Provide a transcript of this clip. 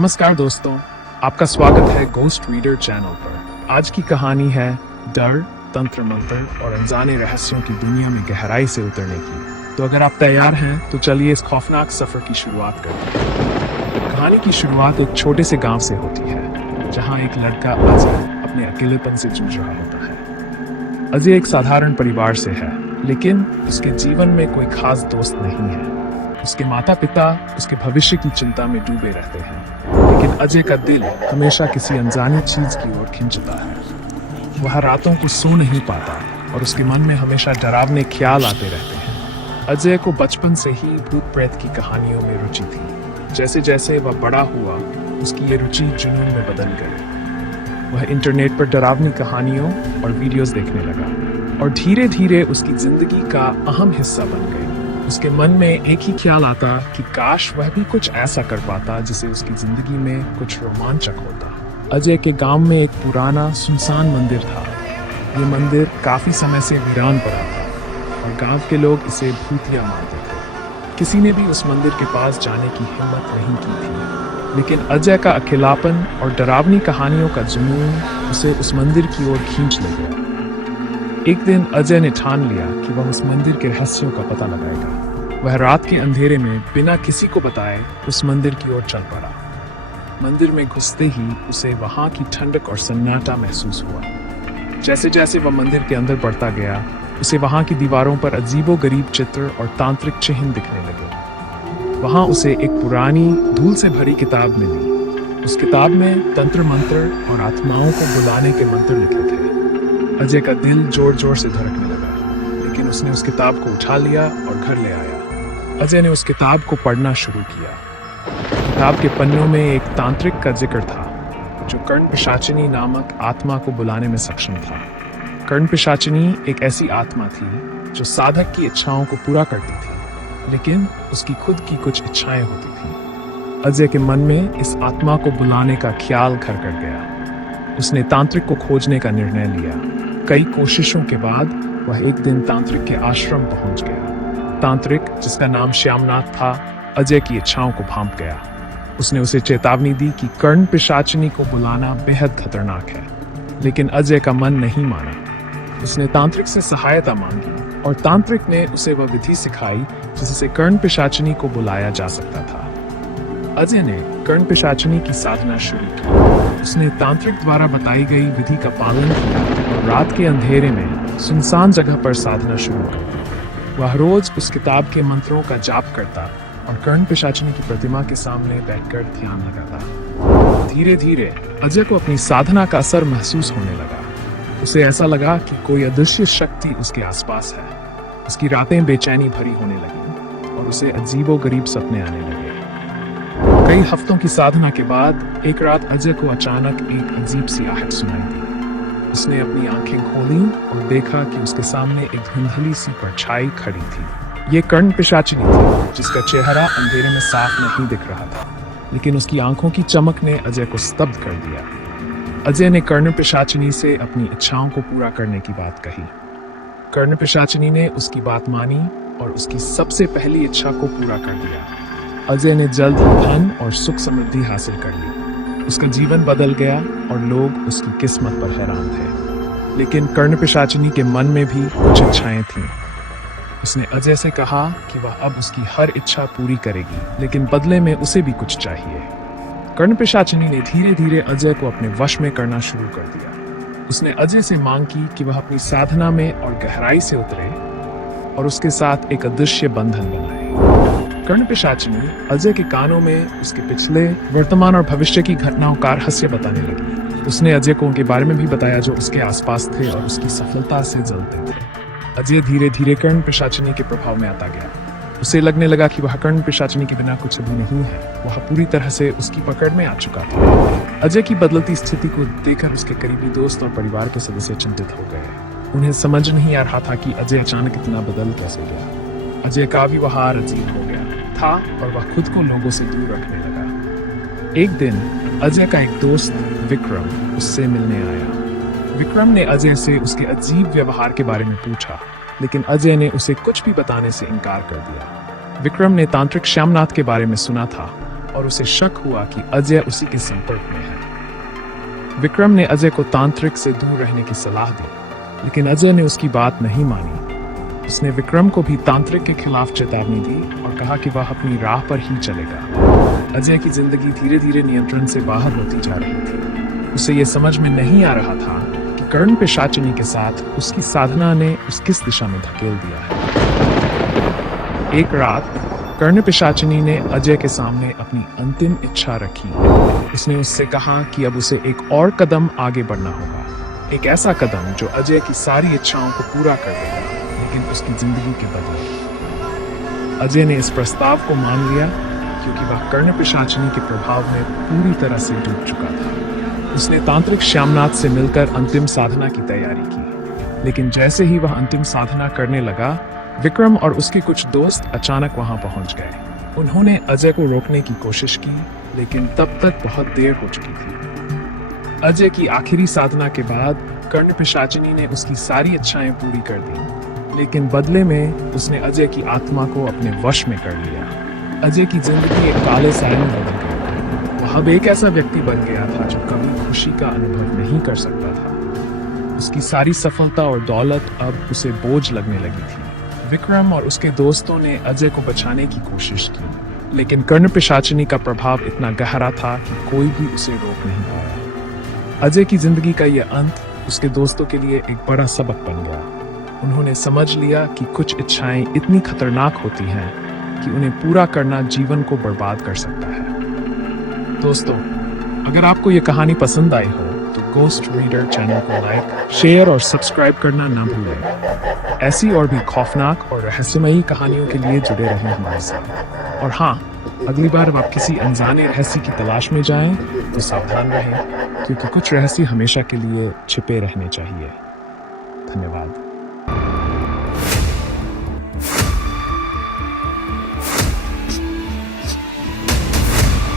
नमस्कार दोस्तों, आपका स्वागत है गोस्ट रीडर चैनल पर। आज की कहानी है डर, तंत्र मंत्र और अनजाने रहस्यों की दुनिया में गहराई से उतरने की। तो अगर आप तैयार हैं तो चलिए इस खौफनाक सफर की शुरुआत करते हैं। कहानी की शुरुआत एक छोटे से गांव से होती है, जहां एक लड़का अजय अपने अकेलेपन से जूझ रहा होता है। अजय एक साधारण परिवार से है, लेकिन उसके जीवन में कोई खास दोस्त नहीं है। उसके माता पिता उसके भविष्य की चिंता में डूबे रहते हैं, लेकिन अजय का दिल हमेशा किसी अनजानी चीज की ओर खिंचता है। वह रातों को सो नहीं पाता और उसके मन में हमेशा डरावने ख्याल आते रहते हैं। अजय को बचपन से ही भूत प्रेत की कहानियों में रुचि थी। जैसे जैसे वह बड़ा हुआ, उसकी ये रुचि जुनून में बदल गई। वह इंटरनेट पर डरावनी कहानियों और वीडियोस देखने लगा और धीरे धीरे उसकी जिंदगी का अहम हिस्सा बन गई। उसके मन में एक ही ख्याल आता कि काश वह भी कुछ ऐसा कर पाता जिससे उसकी जिंदगी में कुछ रोमांचक होता। अजय के गांव में एक पुराना सुनसान मंदिर था। ये मंदिर काफी समय से वीरान पड़ा था और गांव के लोग इसे भूतिया मानते थे। किसी ने भी उस मंदिर के पास जाने की हिम्मत नहीं की थी, लेकिन अजय का अकेलापन और डरावनी कहानियों का जुनून उसे उस मंदिर की ओर खींच ले गया। एक दिन अजय ने ठान लिया कि वह उस मंदिर के रहस्यों का पता लगाएगा। वह रात के अंधेरे में बिना किसी को बताए उस मंदिर की ओर चल पड़ा। मंदिर में घुसते ही उसे वहां की ठंडक और सन्नाटा महसूस हुआ। जैसे जैसे वह मंदिर के अंदर बढ़ता गया, उसे वहां की दीवारों पर अजीबोगरीब चित्र और तांत्रिक चिन्ह दिखने लगे। वहां उसे एक पुरानी धूल से भरी किताब मिली। उस किताब में तंत्र मंत्र और आत्माओं को बुलाने के मंत्र लिखे थे। अजय का दिल जोर जोर से धड़कने लगा, लेकिन उसने उस किताब को उठा लिया और घर ले आया। अजय ने उस किताब को पढ़ना शुरू किया। किताब के पन्नों में एक तांत्रिक का जिक्र था, जो कर्ण पिशाचिनी नामक आत्मा को बुलाने में सक्षम था। कर्ण पिशाचिनी एक ऐसी आत्मा थी जो साधक की इच्छाओं को पूरा करती थी, लेकिन उसकी खुद की कुछ इच्छाएं होती थी। अजय के मन में इस आत्मा को बुलाने का ख्याल घर कर गया। उसने तांत्रिक को खोजने का निर्णय लिया। कई कोशिशों के बाद वह एक दिन तांत्रिक के आश्रम पहुंच गया। तांत्रिक, जिसका नाम श्यामनाथ था, अजय की इच्छाओं को भांप गया। उसने उसे चेतावनी दी कि कर्ण पिशाचिनी को बुलाना बेहद खतरनाक है, लेकिन अजय का मन नहीं माना। उसने तांत्रिक से सहायता मांगी और तांत्रिक ने उसे वह विधि सिखाई जिससे कर्ण पिशाचिनी को बुलाया जा सकता था। अजय ने कर्ण पिशाचिनी की साधना शुरू की। उसने तांत्रिक द्वारा बताई गई विधि का पालन किया और रात के अंधेरे में सुनसान जगह पर साधना शुरू की। वह रोज उस किताब के मंत्रों का जाप करता और कर्ण पिशाचिनी की प्रतिमा के सामने बैठकर ध्यान लगाता। धीरे धीरे अजय को अपनी साधना का असर महसूस होने लगा। उसे ऐसा लगा कि कोई अदृश्य शक्ति उसके आसपास है। उसकी रातें बेचैनी भरी होने लगी और उसे अजीबोगरीब सपने आने लगे। कई हफ्तों की साधना के बाद एक रात अजय को अचानक एक अजीब सी आहट सुनाई दी। उसने अपनी आंखें खोली और देखा कि उसके सामने एक धुंधली सी परछाई खड़ी थी। ये कर्ण पिशाचिनी थी, जिसका चेहरा अंधेरे में साफ नहीं दिख रहा था, लेकिन उसकी आंखों की चमक ने अजय को स्तब्ध कर दिया। अजय ने कर्ण पिशाचिनी से अपनी इच्छाओं को पूरा करने की बात कही। कर्ण पिशाचिनी ने उसकी बात मानी और उसकी सबसे पहली इच्छा को पूरा कर दिया। अजय ने जल्द ही धन और सुख समृद्धि हासिल कर ली। उसका जीवन बदल गया और लोग उसकी किस्मत पर हैरान थे। लेकिन कर्ण पिशाचिनी के मन में भी कुछ इच्छाएं थीं। उसने अजय से कहा कि वह अब उसकी हर इच्छा पूरी करेगी, लेकिन बदले में उसे भी कुछ चाहिए। कर्ण पिशाचिनी ने धीरे धीरे अजय को अपने वश में करना शुरू कर दिया। उसने अजय से मांग की कि वह अपनी साधना में और गहराई से उतरे और उसके साथ एक अदृश्य बंधन बनाए। कर्ण पिशाचिनी अजय के कानों में उसके पिछले, वर्तमान और भविष्य की घटनाओं का रहस्य बताने लगी। उसने अजय को उनके बारे में भी बताया जो उसके आसपास थे और उसकी सफलता से जलते थे। अजय धीरे धीरे कर्ण पिशाचिनी के प्रभाव में आता गया। उसे लगने लगा कि वह कर्ण पिशाचिनी के बिना कुछ भी नहीं है। वह पूरी तरह से उसकी पकड़ में आ चुका था। अजय की बदलती स्थिति को देखकर उसके करीबी दोस्त और परिवार के सदस्य चिंतित हो गए। उन्हें समझ नहीं आ रहा था कि अजय अचानक इतना बदल कैसे गया। अजय का व्यवहार अजीब हो गया था और वह खुद को लोगों से दूर रखने लगा। एक दिन अजय का एक दोस्त विक्रम उससे मिलने आया। विक्रम ने अजय से उसके अजीब व्यवहार के बारे में पूछा, लेकिन अजय ने उसे कुछ भी बताने से इनकार कर दिया। विक्रम ने तांत्रिक श्यामनाथ के बारे में सुना था, और उसे शक हुआ कि अजय उसी के संपर्क में है। विक्रम ने अजय को तांत्रिक से दूर रहने की सलाह दी, लेकिन अजय ने उसकी बात नहीं मानी। उसने विक्रम को भी तांत्रिक के खिलाफ चेतावनी दी और कहा कि वह अपनी राह पर ही चलेगा। अजय की जिंदगी धीरे धीरे नियंत्रण से बाहर होती जा रही थी। उसे यह समझ में नहीं आ रहा था कि कर्ण पिशाचिनी के साथ उसकी साधना ने उस किस दिशा में धकेल दिया है। एक रात कर्ण पिशाचिनी ने अजय के सामने अपनी अंतिम इच्छा रखी। उसने उससे कहा कि अब उसे एक और कदम आगे बढ़ना होगा, एक ऐसा कदम जो अजय की सारी इच्छाओं को पूरा कर देगा, लेकिन उसकी जिंदगी के बदले। अजय ने इस प्रस्ताव को मान लिया क्योंकि वह कर्ण पिशाचिनी के प्रभाव में पूरी तरह से डूब चुका था। उसने तांत्रिक श्यामनाथ से मिलकर अंतिम साधना की तैयारी की, लेकिन जैसे ही वह अंतिम साधना करने लगा, विक्रम और उसके कुछ दोस्त अचानक वहां पहुंच गए। उन्होंने अजय को रोकने की कोशिश की, लेकिन तब तक बहुत देर हो चुकी थी। अजय की आखिरी साधना के बाद कर्ण पिशाचिनी ने उसकी सारी इच्छाएं पूरी कर दी, लेकिन बदले में उसने अजय की आत्मा को अपने वश में कर लिया। अजय की जिंदगी एक काले साए में बदल गई। वह अब एक ऐसा व्यक्ति बन गया था जो कभी खुशी का अनुभव नहीं कर सकता था। उसकी सारी सफलता और दौलत अब उसे बोझ लगने लगी थी। विक्रम और उसके दोस्तों ने अजय को बचाने की कोशिश की, लेकिन कर्ण पिशाचिनी का प्रभाव इतना गहरा था कि कोई भी उसे रोक नहीं पाया। अजय की जिंदगी का यह अंत उसके दोस्तों के लिए एक बड़ा सबक बन गया। उन्होंने समझ लिया कि कुछ इच्छाएं इतनी खतरनाक होती हैं कि उन्हें पूरा करना जीवन को बर्बाद कर सकता है। दोस्तों, अगर आपको यह कहानी पसंद आई हो तो गोस्ट रीडर चैनल को लाइक, शेयर और सब्सक्राइब करना ना भूलें। ऐसी और भी खौफनाक और रहस्यमयी कहानियों के लिए जुड़े रहें हमारे साथ। और हाँ, अगली बार अब आप किसी अनजाने रहस्य की तलाश में जाएं तो सावधान रहें, क्योंकि कुछ रहस्य हमेशा के लिए छिपे रहने चाहिए। धन्यवाद।